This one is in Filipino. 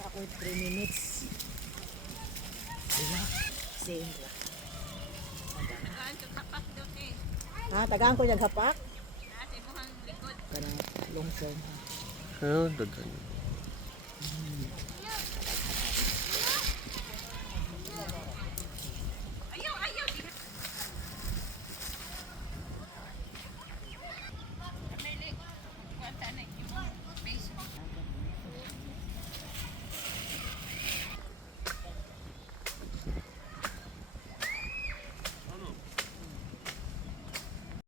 na ako 3 minutes. Diba? Same lang. Ha, tagaan ko yung hapak? Kanang long term. Oh, dagan.